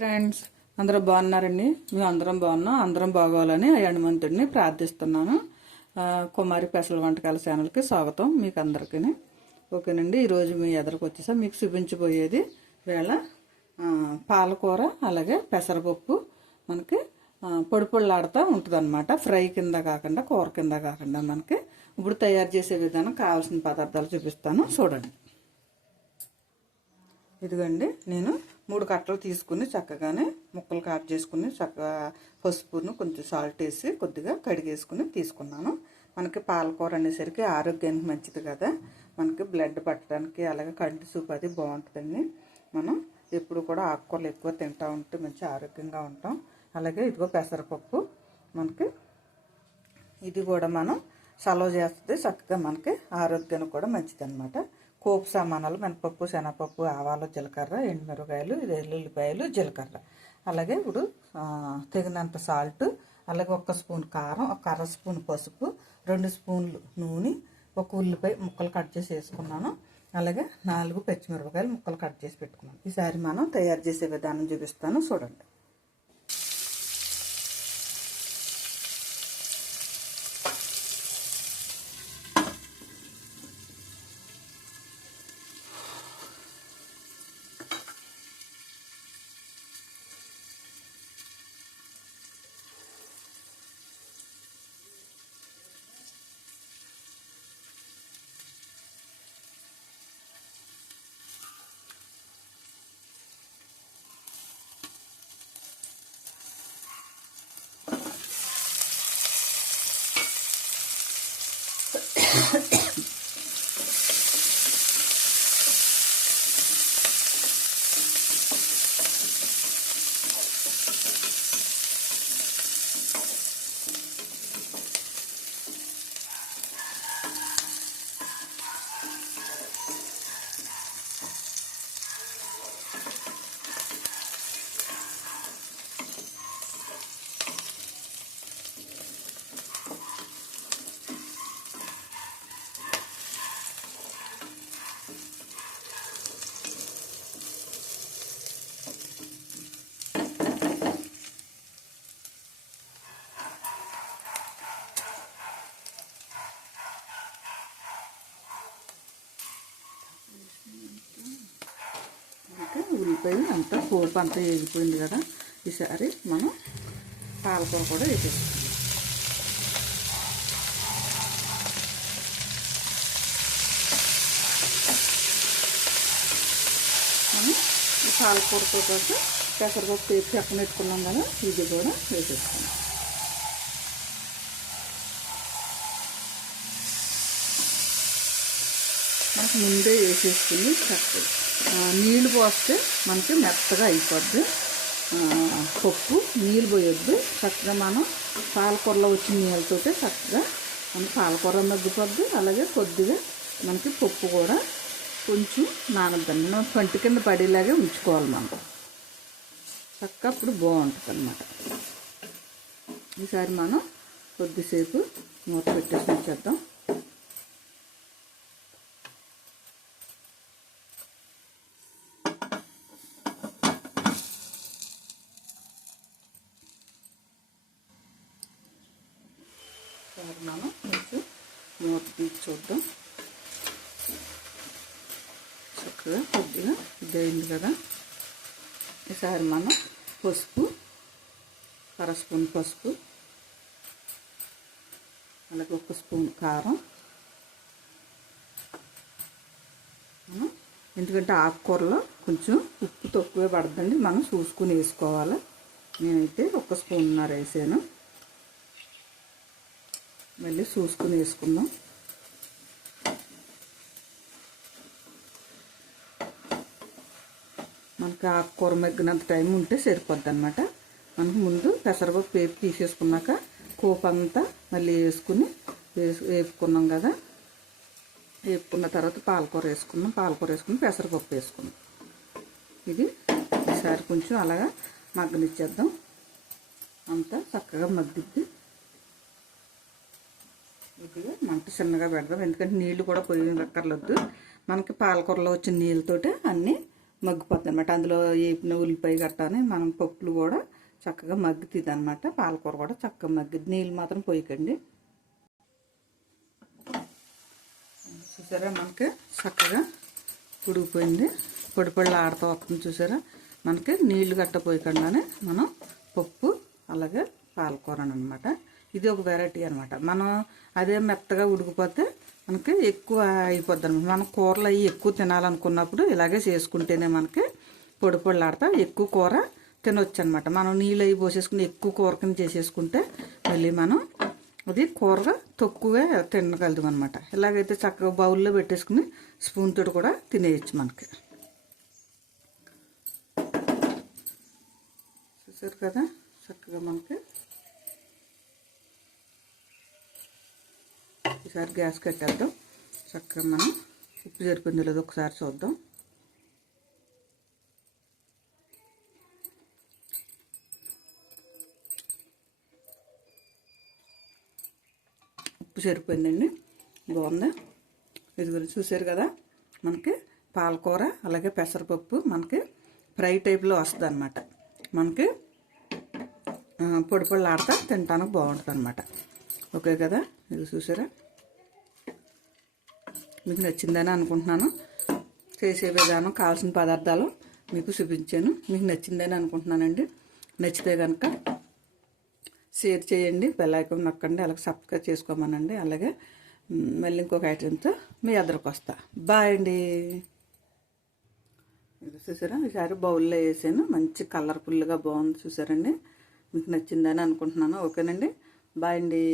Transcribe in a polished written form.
Friends అందరూ బాగున్నారండి. మేము అందరం బాగున్నాం. అందరం బాగోవాలని ఆ హనుమంతుడిని ప్రార్థిస్తున్నాను. కుమారి పెసల వంటకాల ఛానల్కి స్వాగతం మీకు అందరికీ. ఓకేనండి, ఈరోజు మీ ఎదురుకు వచ్చేసా మీకు చూపించబోయేది వేళ పాలకూర అలాగే పెసరపప్పు మనకి పొడి పొడిలాడుతూ ఉంటుంది అనమాట. ఫ్రై కింద కాకుండా కూర కింద కాకుండా మనకి ఇప్పుడు తయారు చేసే విధానం కావాల్సిన పదార్థాలు చూపిస్తాను చూడండి. ఇదిగోండి, నేను 3 కట్టలు తీసుకుని చక్కగానే ముక్కలు కట్ చేసుకుని చక్కగా పసుపును కొంచెం సాల్ట్ వేసి కొద్దిగా కడిగేసుకుని తీసుకున్నాను. మనకి పాలకూర అనేసరికి ఆరోగ్యానికి మంచిది కదా, మనకి బ్లడ్ పట్టడానికి అలాగే కంటి సూప్ అది బాగుంటుందండి. మనం ఎప్పుడు కూడా ఆకుకూరలు ఎక్కువ తింటూ ఉంటే మంచి ఆరోగ్యంగా ఉంటాం. అలాగే ఇదిగో పెసరపప్పు మనకి ఇది కూడా మనం సలవ చేస్తుంది, చక్కగా మనకి ఆరోగ్యానికి కూడా మంచిది అనమాట. కోపు సామానాలు మినపప్పు, శనగపప్పు, ఆవాలు, జీలకర్ర, ఎండుమిరపకాయలు, వెల్లుల్లిపాయలు, జీలకర్ర, అలాగే ఇప్పుడు తగినంత సాల్ట్, అలాగే 1 స్పూన్ కారం, 1 అర స్పూన్ పసుపు, 2 స్పూన్లు నూనె, 1 ఉల్లిపాయ ముక్కలు కట్ చేసి వేసుకున్నాను. అలాగే 4 పచ్చిమిరపకాయలు ముక్కలు కట్ చేసి పెట్టుకున్నాను. ఈసారి మనం తయారు చేసే విధానం చూపిస్తాను చూడండి. ఉల్లిపాయ అంతా పోపు అంతా వేగిపోయింది కదా, ఈసారి మనం పాలకూర కూడా వేసేస్తాం. మనం ఈ పాలకూరతో పాటు పెసరపప్పు వేసి పెట్టుకున్నాం కదా, ఇది కూడా వేసేస్తాం. మనకు ముందే వేసేసుకుని చక్కగా నీళ్ళు పోస్తే మనకి మెత్తగా అయిపోద్ది. పప్పు నీళ్ళు పోయొద్దు, చక్కగా మనం పాలకూరలో వచ్చిన నీళ్ళతోటే చక్కగా మన పాలకూర మగ్గిపోద్ది. అలాగే కొద్దిగా మనకి పప్పు కూడా కొంచెం నానద్దండి, మనం పంటి కింద పడేలాగే ఉంచుకోవాలి మనం చక్కగా, అప్పుడు బాగుంటుంది అన్నమాట. ఈసారి మనం కొద్దిసేపు మూత పెట్టేసి ఉంచేద్దాం. మనం కొంచెం మూత తీసి చూద్దాం. చక్కగా కొద్దిగా ఇదైంది కదా, ఈసారి మనం పసుపు 1 స్పూన్ పసుపు, అలాగే 1 స్పూన్ కారం, ఎందుకంటే ఆకుకూరలో కొంచెం ఉప్పు తక్కువే పడుతుంది, మనం చూసుకుని వేసుకోవాలి. నేనైతే 1 స్పూన్నర వేసాను, మళ్ళీ చూసుకుని వేసుకుందాం. మనకి ఆకుకూర మగ్గినంత టైం ఉంటే సరిపోద్ది అనమాట. మనకు ముందు పెసరపప్పు వేపు తీసేసుకున్నాక కోపం అంతా మళ్ళీ వేపుకున్నాం కదా, వేపుకున్న తర్వాత పాలకూర వేసుకుని పెసరపప్పు వేసుకున్నాం. ఇది ఈసారి కొంచెం అలాగా మగ్గనిచ్చేద్దాం, అంతా చక్కగా మగ్గిద్ది. ఇదిగా మంట చిన్నగా పెడదాం, ఎందుకంటే నీళ్లు కూడా పోయక్కర్లేదు. మనకి పాలకూరలో వచ్చిన నీళ్ళతోటే అన్నీ మగ్గిపోతుంది అనమాట. అందులో వేపిన ఉల్లిపాయ గట్టాని మనం పప్పులు కూడా చక్కగా మగ్గుతుంది అనమాట. పాలకూర కూడా చక్కగా మగ్గుద్ది. నీళ్ళు మాత్రం పోయకండి. చూసారా మనకి చక్కగా ఉడికిపోయింది. పొడి పొడిలా ఆడుతూ వస్తుంది చూసారా. మనకి నీళ్లు గట్ట పోయకుండానే మనం పప్పు అలాగే పాలకూర అనమాట. ఇది ఒక వెరైటీ అనమాట. మనం అదే మెత్తగా ఉడికిపోతే మనకి ఎక్కువ అయిపోద్ది అనమాట. మనం కూరలు అవి ఎక్కువ తినాలనుకున్నప్పుడు ఇలాగే చేసుకుంటేనే మనకి పొడి పొడిలాడుతా ఎక్కువ కూర తినొచ్చు అనమాట. మనం నీళ్ళు అవి పోసేసుకుని ఎక్కువ కూర కింద చేసేసుకుంటే మళ్ళీ మనం అది కూరగా తక్కువే తినగలుగుతాం అనమాట. ఇలాగైతే చక్కగా బౌల్లో పెట్టేసుకుని స్పూన్ తోటి కూడా తినేయచ్చు మనకి. చూసారు కదా చక్కగా మనకి. ఈసారి గ్యాస్ కట్టేద్దాం. చక్కగా మనం ఉప్పు సరిపోయిందో లేదో ఒకసారి చూద్దాం. ఉప్పు సరిపోయిందండి, బాగుంది. ఇది గురించి చూసారు కదా మనకి పాలకూర అలాగే పెసరపప్పు మనకి ఫ్రై టైప్లో వస్తుంది అనమాట. మనకి పొడి పొడిలాడుతా తినడానికి బాగుంటుంది అనమాట. ఓకే కదా, ఇది చూసారా. మీకు నచ్చిందని అనుకుంటున్నాను. చేసే విధానం కావాల్సిన పదార్థాలు మీకు చూపించాను. మీకు నచ్చిందని అనుకుంటున్నానండి. నచ్చితే కనుక షేర్ చేయండి, బెల్ ఐకాన్ నొక్కండి, అలాగే సబ్స్క్రైబ్ చేసుకోమనండి. అలాగే మళ్ళీ ఇంకొక ఐటెంతో మీ ఎదురుకు వస్తా. బాయ్ అండి. చూసారా ఈసారి బౌల్లో వేసాను. మంచి కలర్ఫుల్గా బాగుంది చూసారండి. మీకు నచ్చిందని అనుకుంటున్నాను. ఓకేనండి, బాయ్ అండి.